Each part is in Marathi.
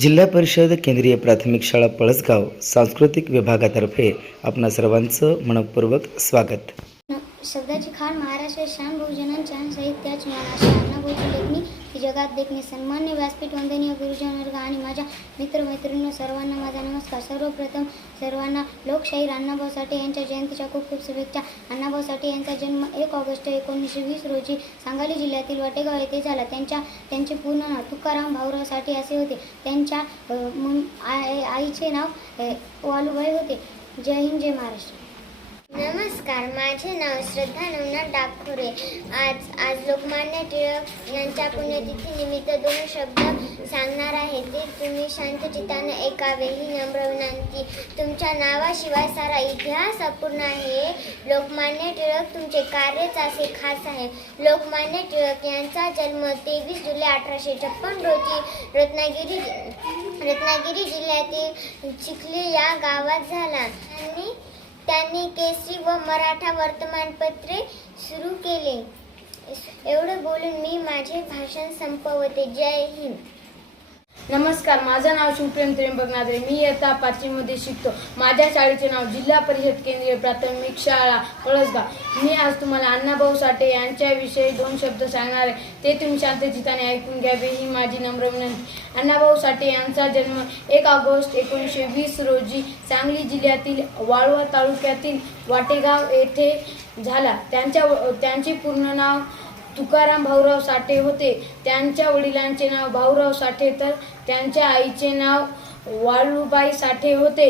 जिल्हा परिषद केंद्रीय प्राथमिक शाळा पळसगाव सांस्कृतिक विभागातर्फे आपणा सर्वांचं मनपूर्वक स्वागत. शब्दाची खाण महाराष्ट्र शान बहुजनांच्या साहित्याची मान अशा अण्णाभाऊची लेखणी ती जगात देखणे सन्मान्य व्यासपीठ वंदनीय गुरुजन वर्ग आणि माझ्या मित्रमैत्रिणी सर्वांना माझा नमस्कार. सर्वप्रथम सर्वांना लोकशाहीर अण्णाभाऊ साठे यांच्या जयंतीच्या खूप खूप शुभेच्छा. अण्णाभाऊ साठे यांचा जन्म एक ऑगस्ट एकोणीसशे वीस रोजी सांगली जिल्ह्यातील वाटेगाव येथे झाला. त्यांच्या त्यांचे पूर्ण नाव तुकाराम भाऊराव साठे असे होते. त्यांच्या आई आईचे नाव वालुबाई होते. जय हिंद जय महाराष्ट्र. नमस्कार माझे नाव श्रद्धा नवनाथ डाकखोरे. आज आज लोकमान्य टिळक यांच्या पुण्यतिथीनिमित्त दोन शब्द सांगणार आहे. ते तुम्ही शांतचित्ताने ऐकावे ही नम्र विनंती. तुमच्या नावाशिवाय सारा इतिहास अपूर्ण आहे. लोकमान्य टिळक तुमचे कार्यच असे खास आहे. लोकमान्य टिळक यांचा जन्म तेवीस जुलै अठराशे छप्पन रोजी रत्नागिरी रत्नागिरी जिल्ह्यातील चिखली या गावात झाला. त्यांनी केसरी व मराठा वर्तमानपत्रे सुरू केले. एवढं बोलून मी माझे भाषण संपवते. जय हिंद. नमस्कार माझं नाव शिवप्रेम त्र्यंबक नादरे मी इयत्ता पाचवीमध्ये शिकतो. माझ्या शाळेचे नाव जिल्हा परिषद केंद्रीय प्राथमिक शाळा कळसगाव. मी आज तुम्हाला अण्णाभाऊ साठे यांच्याविषयी दोन शब्द सांगणार आहे. ते तुम्ही शांतचित्ताने ऐकून घ्यावे ही माझी नम्र विनंती. अण्णाभाऊ साठे यांचा जन्म एक ऑगस्ट एकोणीसशे वीस रोजी सांगली जिल्ह्यातील वाळवा तालुक्यातील वाटेगाव येथे झाला. त्यांच्या त्यांचे पूर्ण नाव तुकाराम भाऊराव साठे होते. त्यांच्या वडिलांचे नाव भाऊराव साठे तर त्यांच्या आईचे नाव वाळूबाई साठे होते.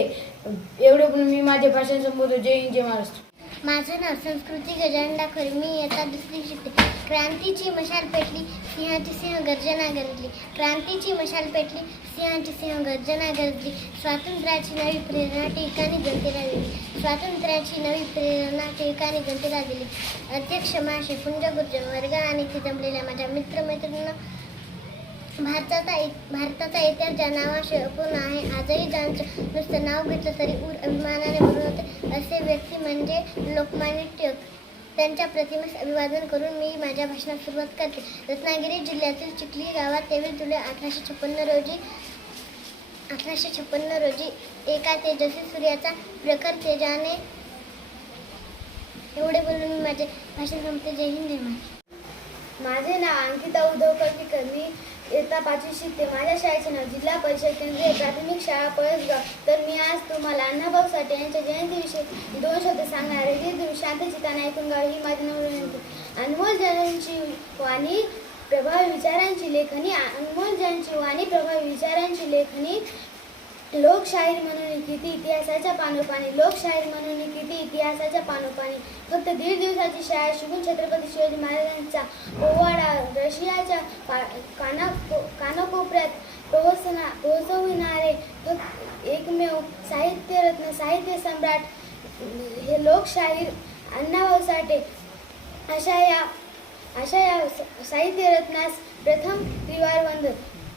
एवढे पण मी माझे भाषण संबोधतो. जय हिंद जय महाराष्ट्र. माझं नाव संस्कृती गजानन डाखोरे मी येता दुसरी शिकते. क्रांतीची मशाल पेटली सिंहाची सिंह गर्जना गरजली. क्रांतीची मशाल पेटली सिंहाची सिंह गर्जना गरजली. स्वातंत्र्याची नवी प्रेरणा टिकाणी जनतेला दिली. स्वातंत्र्याची नवी प्रेरणा टिकाणी गणतीला दिली अध्यक्ष माशे पुंज गुर्जर वर्ग आणि इथे जमलेल्या माझ्या मित्रमैत्रिणींना भारताचा भारताचा इतिहास ज्या नावाशी अपूर्ण आहे. आजही ज्यांचं नुसतं नाव घेतलं तरी उर अभिमानाने म्हणून होते असे व्यक्ती म्हणजे लोकमान्य टिळक. त्यांच्या प्रतिमेस अभिवादन करून मी माझ्या भाषणात सुरुवात करते. रत्नागिरी जिल्ह्यातील चिखली गावात तेवीस जुलै अठराशे छप्पन्न रोजी अठराशे छप्पन्न रोजी एका तेजस्वी सूर्याचा प्रखर तेजाने एवढे बोलून मी माझे भाषण संपते. जय हिंद जय महाराष्ट्र. माझे नाव अंकिता उद्धव कर्तीकर मी इयत्ता पाचवी शिकते. माझ्या शाळेचे नाव जिल्हा परिषद केंद्रीय प्राथमिक शाळा पळसगाव तर मी आज तुम्हाला अण्णाभाऊ साठे यांच्या जयंतीविषयी दोन शब्द सांगणार आहे. शांत चिताना ऐकून गाव ही माझी नवरी विनंती अनमोल जनांची वाणी प्रभावी विचारांची लेखनी अनमोल ज्यांची वाणी प्रभावी विचारांची लेखनी लोकशाहीर म्हणून किती इतिहासाच्या पानोपानी लोकशाहीर म्हणून किती इतिहासाच्या पानोपानी. फक्त दीड दिवसाची शाळा शिकून छत्रपती शिवाजी महाराजांचा पोवाडा रशियाच्या काना कानाकोपऱ्यात पोहोचना पोहोचविणारे फक्त एकमेव साहित्यरत्न साहित्य सम्राट हे लोकशाहीर अण्णाभाऊ साठे. अशा या अशा या स- साहित्यरत्नास प्रथम त्रिवार वंदन.